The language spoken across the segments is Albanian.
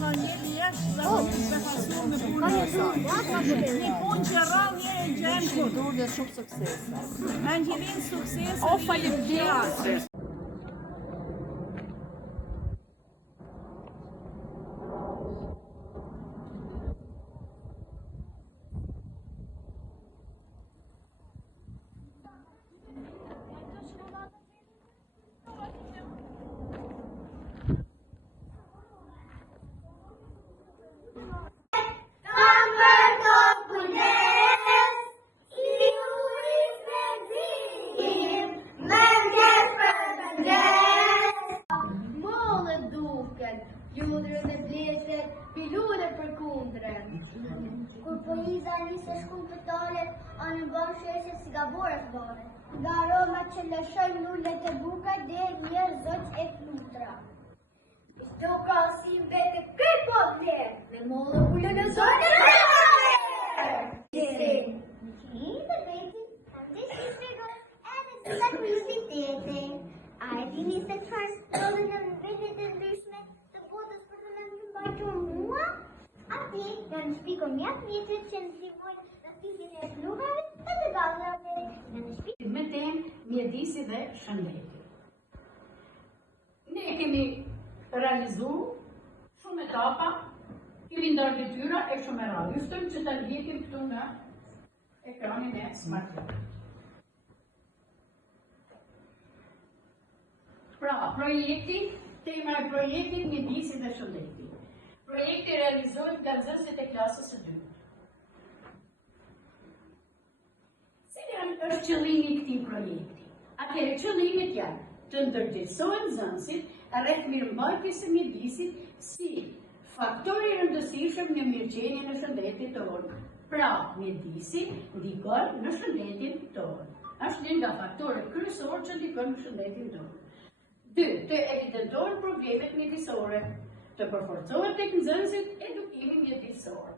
ka njeri jashtë dhe me pasur me punë e saj. Një punë që rrallë e gjemë Shumë dur dhe shumë suksesa. Angelin sukses. O, faleminderit. Ljudrën e bleset, pilule për kundrën. Kur po Iza nisë shkumpëtore, anë bërë sheshe si gaborës bërë. Nga aroma që lëshojnë lullet e buka dhe njerë zoq e flutra. Shdo ka si vete këtë po vlerë, me mollë ullën e zonë e rrëve! Që dhe veti, ande si shpego edhe si sa kuriositete. A e dini se qëfar stolën e vetet e ndryshme të botës për të në bajtur mua? Ati janë shpikon mjatë vjetët që në shqipojnë në fikin e flugave të të gazave. Në shpikon Me temë mjedisi dhe shëndeti. Ne kemi realizu shumë etapa, kemi ndarë detyra e shumë e radhë. Ju që ta ndjekim këtu nga ekranin e smartphone. Pra, projekti, tema e projektit mjedisi dhe shëndeti. Projekti realizohet nga nxënësit e klasës së dytë. Është qëllimi i këtij projekti. Atëherë qëllimet janë të ndërgjegjësohen nxënësit rreth mirëmbajtjes së mjedisit si faktor i rëndësishëm në mirëqenien e shëndetit tonë. Pra, mjedisi ndikon në shëndetin tonë. Është një nga faktorët kryesorë që ndikon në shëndetin tonë. 2. Të evidentohen problemet mjedisore. Të përforcohet tek nxënësit edukimi mjedisor.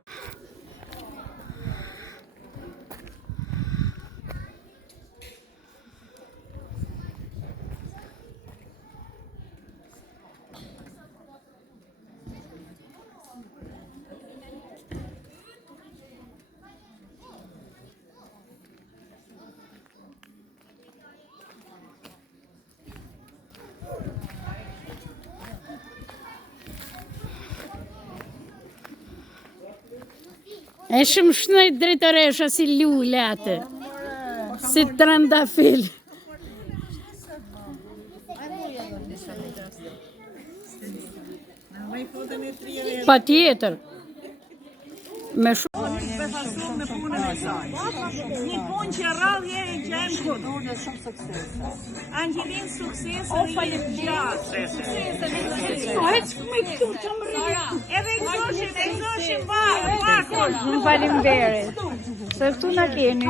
E shumë shnojt drejtoresha si lule atë, si trandafil. Pa tjetër. Me shumë. Me pasur me punën e saj. Një punë që rrallë e gjemë Shumë dur dhe shumë suksesa. Angelin sukses. O, faleminderit. Edhe egzoshin, bakon. Faleminderit. Se këtu na keni.